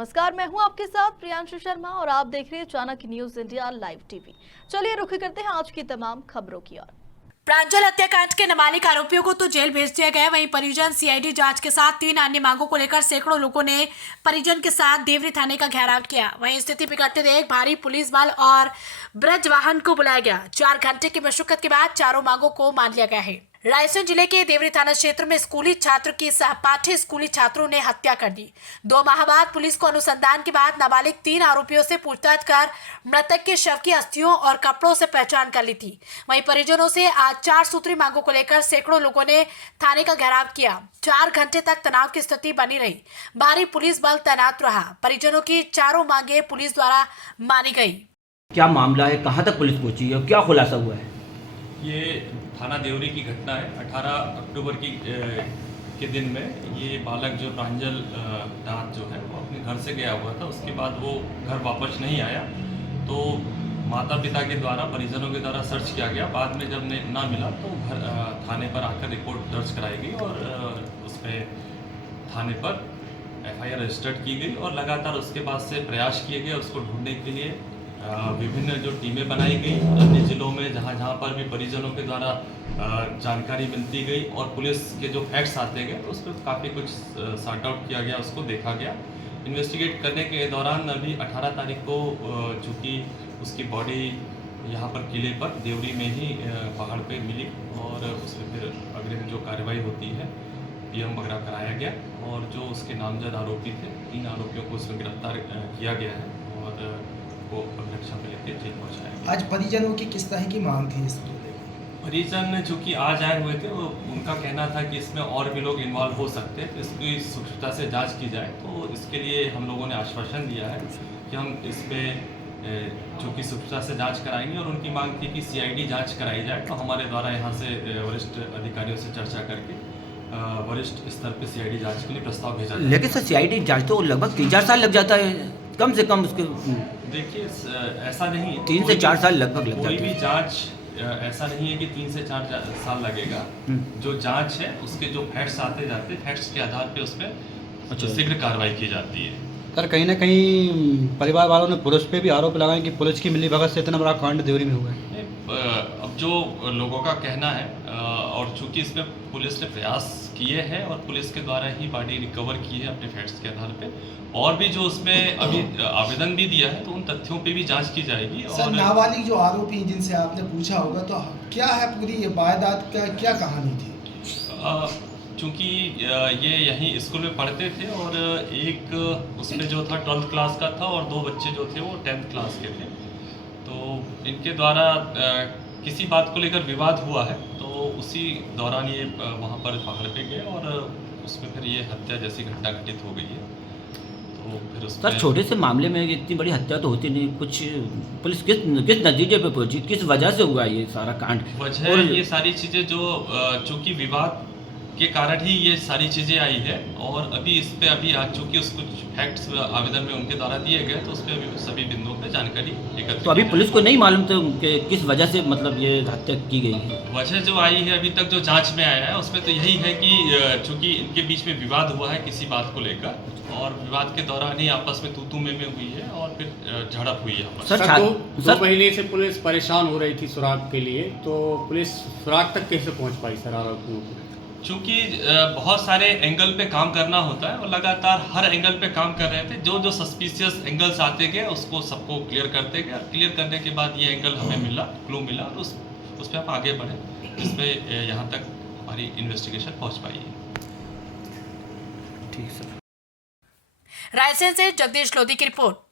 नमस्कार, मैं हूं आपके साथ प्रियांशु शर्मा और आप देख रहे हैं Chanakya news India live TV. चलिए रुख करते हैं आज की तमाम खबरों की ओर। प्रांजल हत्याकांड के नाबालिग आरोपियों को तो जेल भेज दिया गया। वहीं परिजन सीआईडी जांच के साथ 3 अन्य मांगों को लेकर सैकड़ों लोगों ने परिजन के साथ देवरी थाने का घेराव किया। वहीं स्थिति बिगड़ते देख भारी पुलिस बल और ब्रज वाहन को बुलाया गया। 4 घंटे की मशक्कत के बाद चारों मांगों को मान लिया गया है। रायसेन जिले के देवरी थाना क्षेत्र में स्कूली छात्र की सहपाठी स्कूली छात्रों ने हत्या कर दी। 2 माह बाद पुलिस को अनुसंधान के बाद नाबालिग 3 आरोपियों से पूछताछ कर मृतक के शव की अस्थियों और कपड़ों से पहचान कर ली थी। वहीं परिजनों से आज 4 सूत्री मांगों को लेकर सैकड़ों लोगों ने थाने का घेराव किया। 4 घंटे तक तनाव की स्थिति बनी रही। भारी पुलिस बल तैनात रहा। परिजनों की चारों मांगे पुलिस द्वारा मानी गई। क्या मामला है, कहां तक पुलिस पहुंची है, क्या खुलासा हुआ है? ये थाना देवरी की घटना है। 18 अक्टूबर के दिन में ये बालक जो प्रांजल नाथ जो है वो अपने घर से गया हुआ था। उसके बाद वो घर वापस नहीं आया तो माता पिता के द्वारा परिजनों के द्वारा सर्च किया गया। बाद में जब ना मिला तो घर थाने पर आकर रिपोर्ट दर्ज कराई गई और उसमें थाने पर एफआईआर रजिस्टर्ड की गई और लगातार उसके बाद से प्रयास किए गए उसको ढूंढने के लिए। विभिन्न जो टीमें बनाई गई अन्य जिलों में जहाँ पर भी परिजनों के द्वारा जानकारी मिलती गई और पुलिस के जो फैक्ट्स आते गए तो उस पर काफ़ी कुछ सॉर्ट आउट किया गया, उसको देखा गया। इन्वेस्टिगेट करने के दौरान अभी 18 तारीख को चूँकि उसकी बॉडी यहाँ पर किले पर देवरी में ही पहाड़ पे मिली और उसमें फिर अग्रिम जो कार्रवाई होती है पीएम वगैरह कराया गया और जो उसके नामजद आरोपी थे 3 आरोपियों को उसमें गिरफ्तार किया गया है और को अभिरक्षा में लेकर जेल पहुँचाया गया। आज परिजनों की किस तरह की मांग थी इसको? परिजन चूँकि आज आए हुए थे वो उनका कहना था कि इसमें और भी लोग इन्वॉल्व हो सकते हैं तो इसकी सूक्ष्मता से जांच की जाए। तो इसके लिए हम लोगों ने आश्वासन दिया है कि हम इसमें चूँकि सूक्ष्मता से जांच कराएंगे और उनकी मांग थी कि सीआईडी जांच कराई जाए। तो हमारे द्वारा यहाँ से वरिष्ठ अधिकारियों से चर्चा करके वरिष्ठ स्तर पर सीआईडी जांच के लिए प्रस्ताव भेजा। लेकिन सर सीआईडी जांच तो लगभग 3-4 साल लग जाता है, कम से कम उसके। देखिए ऐसा नहीं, 3 से 4 साल लगभग लग कोई जाता भी है। जांच ऐसा नहीं है कि 3 से 4 साल लगेगा। जो जांच है उसके जो फैक्ट्स आते जाते फैक्ट्स के आधार पे उसमें शीघ्र कार्रवाई की जाती है। सर कहीं ना कहीं परिवार वालों ने पुलिस पे भी आरोप लगाए कि पुलिस की मिलीभगत से इतना बड़ा कांड देवरी में हुआ है। अब जो लोगों का कहना है और चूंकि इसमें पुलिस ने प्रयास किए हैं और पुलिस के द्वारा ही बॉडी रिकवर की है अपने फैक्ट्स के आधार पे और भी जो उसमें अभी आवेदन भी दिया है तो उन तथ्यों पे भी जांच की जाएगी। सर नाबालिग जो आरोपी जिनसे आपने पूछा होगा तो क्या है पूरी ये वारदात का क्या कहानी थी? चूँकि ये यहीं स्कूल में पढ़ते थे और एक उसमें जो था 12th क्लास का था और 2 बच्चे जो थे वो 10th क्लास के थे। तो इनके द्वारा किसी बात को लेकर विवाद हुआ है तो उसी दौरान ये वहाँ पर पहाड़ पे गए और उसमें फिर ये हत्या जैसी घटना घटित हो गई है। तो फिर सर छोटे से मामले में इतनी बड़ी हत्या तो होती नहीं, कुछ पुलिस किस नतीजे पे पहुंची, किस वजह से हुआ ये सारा कांड? वजह ये सारी चीज़ें जो चूँकि विवाद के कारण ही ये सारी चीज़ें आई है और अभी इस पे अभी आज चूँकि उस कुछ फैक्ट्स आवेदन में उनके द्वारा दिए गए तो उस पर अभी सभी बिंदुओं पे जानकारी एकत्र। तो अभी पुलिस को नहीं मालूम था कि किस वजह से मतलब ये हत्या की गई है? वजह जो आई है अभी तक जो जांच में आया है उसमें तो यही है कि चूँकि इनके बीच में विवाद हुआ है किसी बात को लेकर और विवाद के दौरान ही आपस में तू में हुई है और फिर झड़प हुई है। सर 2 महीने से पुलिस परेशान हो रही थी सुराग के लिए, तो पुलिस सुराग तक कैसे पहुंच पाई सर आरोपियों को? चूँकि बहुत सारे एंगल पे काम करना होता है और लगातार हर एंगल पे काम कर रहे थे। जो सस्पिशियस एंगल्स आते गए उसको सबको क्लियर करते गए और क्लियर करने के बाद ये एंगल हमें मिला, क्लू मिला और उस पर हम आगे बढ़े जिसमें यहाँ तक हमारी इन्वेस्टिगेशन पहुँच पाई है। ठीक सर। रायसेन से जगदीश लोधी की रिपोर्ट।